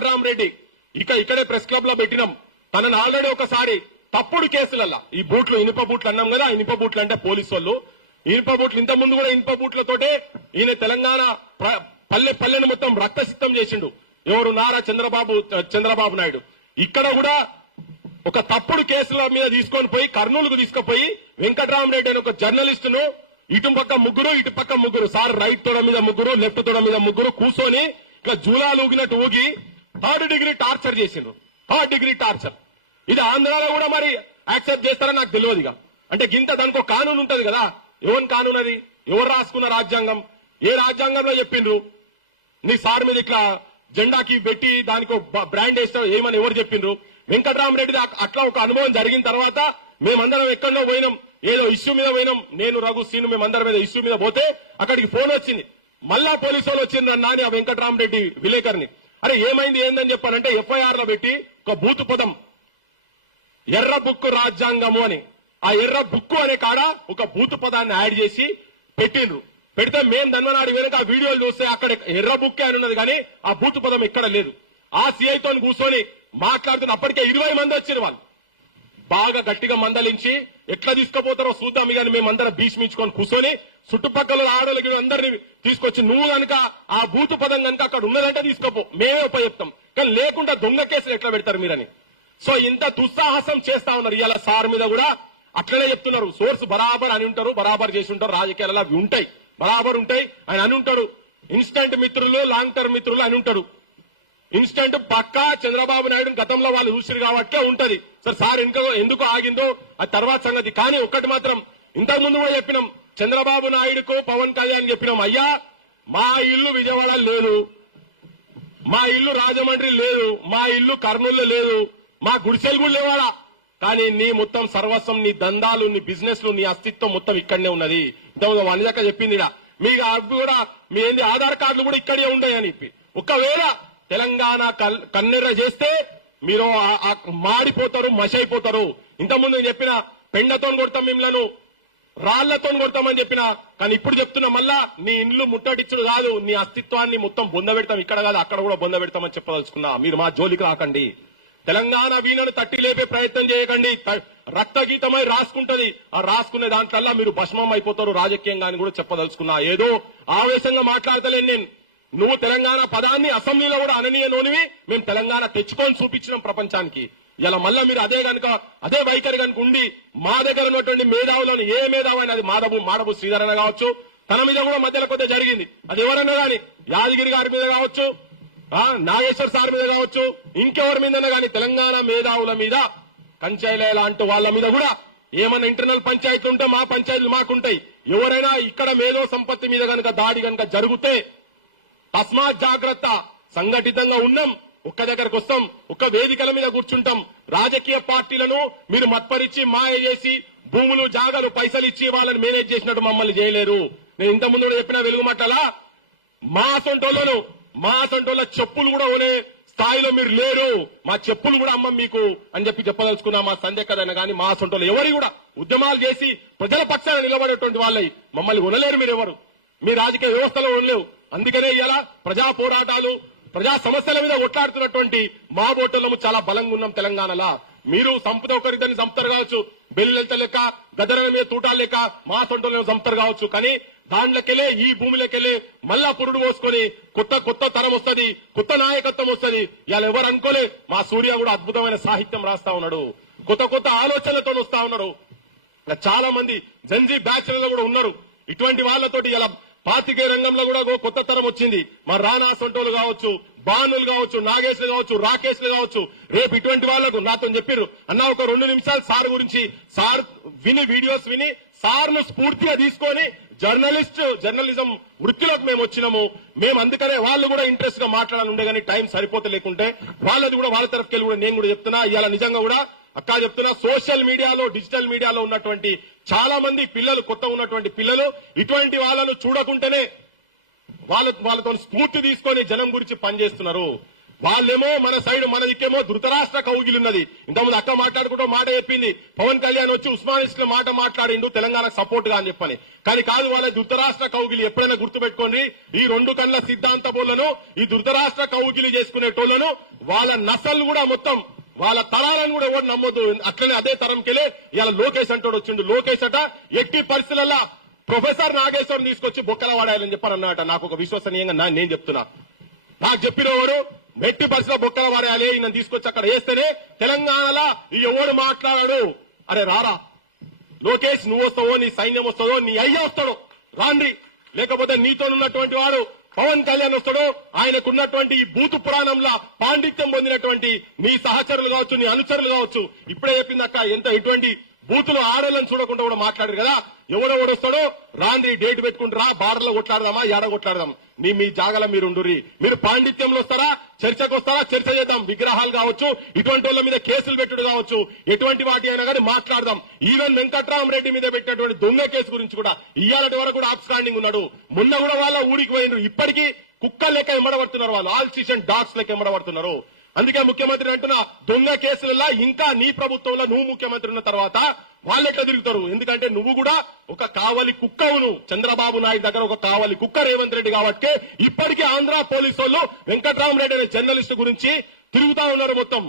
వెంకట్రామరెడ్డి ఇక్కడే press club లో పెట్టినాం. తనను ఆల్రెడీ ఒకసారి తప్పుడు కేసులల్లా ఈ బూట్లు ఇనుప బూట్లు అన్నాం కదా, ఇనుప బూట్లు అంటే పోలీసు వాళ్ళు ఇనుప బూట్లు, ఇంత ముందు కూడా ఇనుప బూట్లతోటే ఈయన తెలంగాణ పల్లెను మొత్తం రక్తసిద్ధం చేసిండు. ఎవరు? నారా చంద్రబాబు నాయుడు. ఇక్కడ కూడా ఒక తప్పుడు కేసుల మీద తీసుకొని పోయి కర్నూలుకు తీసుకుపోయి వెంకట్రామరెడ్డి అని ఒక జర్నలిస్టును ఇటు పక్క ముగ్గురు ఇటు పక్క ముగ్గురు, సార్ రైట్ తోడ మీద ముగ్గురు లెఫ్ట్ తోడ మీద ముగ్గురు కూర్చొని ఇట్లా జూలాలు ఊగినట్టు ఊగి 3rd డిగ్రీ టార్చర్ చేసిండ్రు. 3rd degree torture. ఇది ఆంధ్రాలో కూడా మరి యాక్సెప్ట్ చేస్తారని నాకు తెలియదు. అంటే గింత దానికి ఒక కానూన్ ఉంటది కదా. ఎవరి కానూన్ అది? ఎవరు రాసుకున్న రాజ్యాంగం? ఏ రాజ్యాంగంలో చెప్పిండ్రు నీ సార్ మీద ఇట్లా జెండాకి పెట్టి దానికి బ్రాండ్ వేస్తారు ఏమని ఎవరు చెప్పిండ్రు? వెంకట్రామరెడ్డి అట్లా ఒక అనుభవం జరిగిన తర్వాత మేమందరం ఎక్కడో పోయినాం, ఏదో ఇష్యూ మీద పోయినాం. నేను రఘు శ్రీను మేమందరం మీద ఇష్యూ మీద పోతే అక్కడికి ఫోన్ వచ్చింది. మళ్ళా పోలీసు వాళ్ళు వచ్చిండ్రు నాని ఆ వెంకట్రామరెడ్డి విలేకరిని. అరే ఏమైంది ఏందని చెప్పానంటే ఎఫ్ఐఆర్ లో పెట్టి ఒక బూతు పదం ఎర్ర బుక్కు రాజ్యాంగము అని, ఆ ఎర్ర బుక్కు అనే కాడ ఒక బూతు పదాన్ని యాడ్ చేసి పెట్టిండ్రు. పెడితే మేం ధన్వనాడి వెనక ఆ వీడియోలు చూస్తే అక్కడ ఎర్ర బుక్కే అని ఉన్నది కానీ ఆ బూతు పదం ఎక్కడ లేదు. ఆ సిఐతో కూర్చొని మాట్లాడుతున్న అప్పటికే 20 మంది వచ్చారు. వాళ్ళు బాగా గట్టిగా మందలించి ఎట్లా తీసుకుపోతారో చూద్దాం కానీ మేమందరం భీష్మించుకొని కూర్చొని చుట్టుపక్కల ఆడోళ్ళకి అందరినీ తీసుకొచ్చి నువ్వు కనుక ఆ బూతు పదం కనుక అక్కడ ఉన్నదంటే తీసుకోపో, మేమే ఉపయోగిస్తాం, కానీ లేకుండా దొంగ కేసులు ఎట్లా పెడతారు మీరని. సో ఇంత దుస్సాహసం చేస్తా ఉన్నారు. ఇవాళ సార్ మీద కూడా అట్లనే చెప్తున్నారు. సోర్స్ బరాబర్ అని ఉంటారు, బరాబర్ చేసి ఉంటారు. రాజకీయాలలో అవి ఉంటాయి, బరాబర్ ఉంటాయి. ఆయన అని ఉంటాడు ఇన్స్టంట్ మిత్రులు లాంగ్ టర్మ్ మిత్రులు అని ఉంటాడు. ఇన్స్టంట్ పక్కా చంద్రబాబు నాయుడు గతంలో వాళ్ళు చూసిరు కాబట్టి ఉంటది. సార్ ఎందుకు ఆగిందో అది తర్వాత సంగతి. కానీ ఒక్కటి మాత్రం ఇంతకు ముందు కూడా చెప్పినాం, చంద్రబాబు నాయుడుకు పవన్ కళ్యాణ్ చెప్పినాం, అయ్యా మా ఇల్లు విజయవాడ లేదు, మా ఇల్లు రాజమండ్రి లేదు, మా ఇల్లు కర్నూలు లేదు, మా గుడిసెలు కూడా లేవాడా, కానీ నీ మొత్తం సర్వస్వం, నీ దందాలు, నీ బిజినెస్లు, నీ అస్తిత్వం మొత్తం ఇక్కడనే ఉన్నది. ఇంతకుముందు వనిజక్క చెప్పింది మీకు అవి కూడా మీ ఏంది ఆధార్ కార్డులు కూడా ఇక్కడే ఉన్నాయని చెప్పి. ఒకవేళ తెలంగాణ కన్నెర్ర చేస్తే మీరు మాడిపోతారు, మషైపోతారు. ఇంతకుముందు చెప్పిన పెండతో కొడతాం మిమ్మల్ని, రాళ్లతో కొడతామని చెప్పిన, కానీ ఇప్పుడు చెప్తున్నా మళ్ళా నీ ఇండ్లు ముట్టడిచ్చుడు కాదు, నీ అస్తిత్వాన్ని మొత్తం బొందబెడతాం, ఇక్కడ కాదు అక్కడ కూడా బొందబెడతామని చెప్పదలుచుకున్నా. మీరు మా జోలికి రాకండి. తెలంగాణ వీణను తట్టి లేపే ప్రయత్నం చేయకండి. రక్తగీతమై రాసుకుంటది. ఆ రాసుకునే దాంట్లల్లా మీరు భస్మం అయిపోతారు రాజకీయంగా అని కూడా చెప్పదలుచుకున్నా. ఏదో ఆవేశంగా మాట్లాడతలేను నేను. నువ్వు తెలంగాణ పదాన్ని అసెంబ్లీలో కూడా అననీయనోనివి, మేము తెలంగాణ తెచ్చుకొని చూపించినాం ప్రపంచానికి. ఇలా మళ్ళా మీరు అదే వైఖరి కనుక ఉండి మా దగ్గర ఉన్నటువంటి మేధావులను, ఏ మేధావు అది మాడబు శ్రీధరణ కావచ్చు, తన మీద కూడా మధ్యలో కొద్దిగా జరిగింది. అది ఎవరన్నా గాని యాదగిరి గారి మీద కావచ్చు, నాగేశ్వర్ సార్ మీద కావచ్చు, ఇంకెవరి మీద కానీ తెలంగాణ మేధావుల మీద, కంచైలే లాంటి వాళ్ళ మీద కూడా ఏమన్నా ఇంటర్నల్ పంచాయతీలు ఉంటే మా పంచాయతీలు మాకుంటాయి. ఎవరైనా ఇక్కడ మేధో సంపత్తి మీద కనుక దాడి కనుక జరిగితే తస్మాత్ జాగ్రత్త. సంఘటితంగా ఉన్నాం, ఒక్క దగ్గరకు వస్తాం, ఒక్క వేదికల మీద కూర్చుంటాం. రాజకీయ పార్టీలను మీరు మత్పరిచి మాయ చేసి భూములు జాగాలు పైసలు ఇచ్చి వాళ్ళని మేనేజ్ చేసినట్టు మమ్మల్ని చేయలేరు. నేను ఇంత ముందు చెప్పిన వెలుగు మాటలా మా సొంటోళ్ళ చెప్పులు కూడా కొనే స్థాయిలో మీరు లేరు. మా చెప్పులు కూడా అమ్మం మీకు అని చెప్పదలుచుకున్నా. మా సంధ్య కదైనా కానీ మా సొంటోళ్ళు ఎవరి కూడా ఉద్యమాలు చేసి ప్రజల పక్షాన నిలబడేటువంటి వాళ్ళవి మమ్మల్ని కొనలేరు. మీరు ఎవరు మీ రాజకీయ వ్యవస్థలో ఉండలేవు. అందుకనే ఇలా ప్రజా పోరాటాలు, ప్రజా సమస్యల మీద కొట్లాడుతున్నటువంటి మా ఓటర్లము చాలా బలంగా ఉన్నాం తెలంగాణలో. మీరు సంపద ఒకరిద్దరిని సంపుతారు కావచ్చు, బెల్లెలత లెక్క గదరల మీద తూటాలు లెక్క మా సొంటలను సంపుతారు కావచ్చు, కానీ దాంట్లోకెళ్ళే ఈ భూమిలోకెళ్ళి మళ్ళా పురుడు పోసుకొని కొత్త తరం వస్తుంది, కొత్త నాయకత్వం వస్తుంది. ఇవాళ ఎవరు అనుకోలే. మా సూర్య కూడా అద్భుతమైన సాహిత్యం రాస్తా ఉన్నాడు, కొత్త ఆలోచనలతో వస్తా ఉన్నారు. చాలా మంది జంజీ బ్యాచ్లలో కూడా ఉన్నారు. ఇటువంటి వాళ్ళతోటి ఇలా పాతికే రంగంలో కూడా కొత్త తరం వచ్చింది. మా రానా సొంటోలు కావచ్చు, బానులు కావచ్చు, నాగేశ్లు కావచ్చు, రాకేష్లు కావచ్చు. రేపు ఇటువంటి వాళ్లకు నాతో చెప్పారు, అన్న ఒక 2 నిమిషాలు సార్ గురించి, సార్ వీడియోస్ విని సార్ను స్ఫూర్తిగా తీసుకొని జర్నలిజం వృత్తిలోకి మేము వచ్చినాము. మేము అందుకనే వాళ్ళు కూడా ఇంట్రెస్ట్ గా మాట్లాడాలి ఉండే కానీ టైం సరిపోతలేకుంటే వాళ్ళది కూడా వాళ్ళ తరఫుకెళ్ళి కూడా నేను కూడా చెప్తున్నా. ఇవాళ నిజంగా కూడా అక్క చెప్తున్నా, సోషల్ మీడియాలో డిజిటల్ మీడియాలో ఉన్నటువంటి చాలా మంది పిల్లలు, కొత్త ఉన్నటువంటి పిల్లలు ఇటువంటి వాళ్ళను చూడకుంటేనే వాళ్ళతో స్ఫూర్తి తీసుకొని జనం గురించి పనిచేస్తున్నారు. వాళ్ళేమో మన సైడ్ మన దిక్కేమో ధృతరాష్ట్ర కౌగిలి ఉన్నది. ఇంతకుముందు అక్క మాట్లాడుకుంటూ మాట చెప్పింది, పవన్ కళ్యాణ్ వచ్చి ఉస్మానిస్ట్ లో మాట మాట్లాడిండు తెలంగాణకు సపోర్ట్ గా అని చెప్పని. కానీ కాదు, వాళ్ళ ధృతరాష్ట్ర కౌగిలి ఎప్పుడైనా గుర్తుపెట్టుకోండి. ఈ రెండు కళ్ళ సిద్ధాంత బోళ్లను, ఈ ధృతరాష్ట్ర కౌగిలి చేసుకునేటోళ్లను వాళ్ళ నసలు కూడా మొత్తం వాళ్ళ తరాలను కూడా ఎవరు నమ్మొద్దు. అట్లనే అదే తరంకెళ్ళే ఇవాళ లోకేష్ అంటోడు వచ్చిండు. లోకేష్ అట ఎట్టి పరిస్థితులలో ప్రొఫెసర్ నాగేశ్వరం తీసుకొచ్చి బొక్కల వాడాలని చెప్పని అన్నట. నాకు ఒక విశ్వసనీయంగా నేను చెప్తున్నా, నాకు చెప్పిన ఎవరు మెట్టి పరిస్థితిలో బొక్కల వాడేయాలి, ఈయన తీసుకొచ్చి అక్కడ వేస్తేనే తెలంగాణలో ఈ ఎవడు మాట్లాడాడు. అరే రారా లోకేష్, నువ్వు వస్తావో, నీ సైన్యం వస్తుందో, నీ అయ్య వస్తాడో రాండి, లేకపోతే నీతో ఉన్నటువంటి వాడు పవన్ కళ్యాణ్ వస్తాడో, ఆయనకున్నటువంటి ఈ బూతు పురాణంలో పాండిత్యం పొందినటువంటి నీ సహచరులు కావచ్చు, నీ అనుచరులు కావచ్చు. ఇప్పుడే చెప్పింది అక్క, ఎంత ఎటువంటి బూతులు ఆడోళ్ళని చూడకుండా కూడా మాట్లాడారు కదా. ఎవడెవడు వస్తాడో రాండి, డేట్ పెట్టుకుంటారా, బార్డర్లో కొట్లాడదామా, ఏడ కొట్లాడదాం, మీ జాగల మీరు ఉండుర్రి. మీరు పాండిత్యంలో వస్తారా, చర్చకు వస్తారా, చర్చ చేద్దాం. విగ్రహాలు కావచ్చు, ఇటువంటి వాళ్ళ మీద కేసులు పెట్టుడు కావచ్చు, ఎటువంటి వాటి అయినా కానీ మాట్లాడదాం. ఈవెన్ వెంకట్రామరెడ్డి మీద పెట్టినటువంటి దొంగ కేసు గురించి కూడా ఇయ్యాలటి వరకు కూడా అప్స్టాండింగ్ ఉన్నాడు. మొన్న కూడా వాళ్ళ ఊరికి పోయినారు. ఇప్పటికీ కుక్కలు లెక్క ఎంబడబడుతున్నారు వాళ్ళు, ఆల్ సీషన్ డాగ్స్ లెక్క ఎంబడబడుతున్నారు. అందుకే ముఖ్యమంత్రి అంటున్నా, దొంగ కేసులలో ఇంకా నీ ప్రభుత్వంలో నువ్వు ముఖ్యమంత్రి ఉన్న తర్వాత వాళ్ళెట్లా తిరుగుతారు? ఎందుకంటే నువ్వు కూడా ఒక కావలి కుక్కవును. చంద్రబాబు నాయుడు దగ్గర ఒక కావలి కుక్క రేవంత్ రెడ్డి కాబట్టి ఇప్పటికీ ఆంధ్ర పోలీసు వాళ్ళు వెంకట్రామరెడ్డి అనే జర్నలిస్ట్ గురించి తిరుగుతా ఉన్నారు మొత్తం.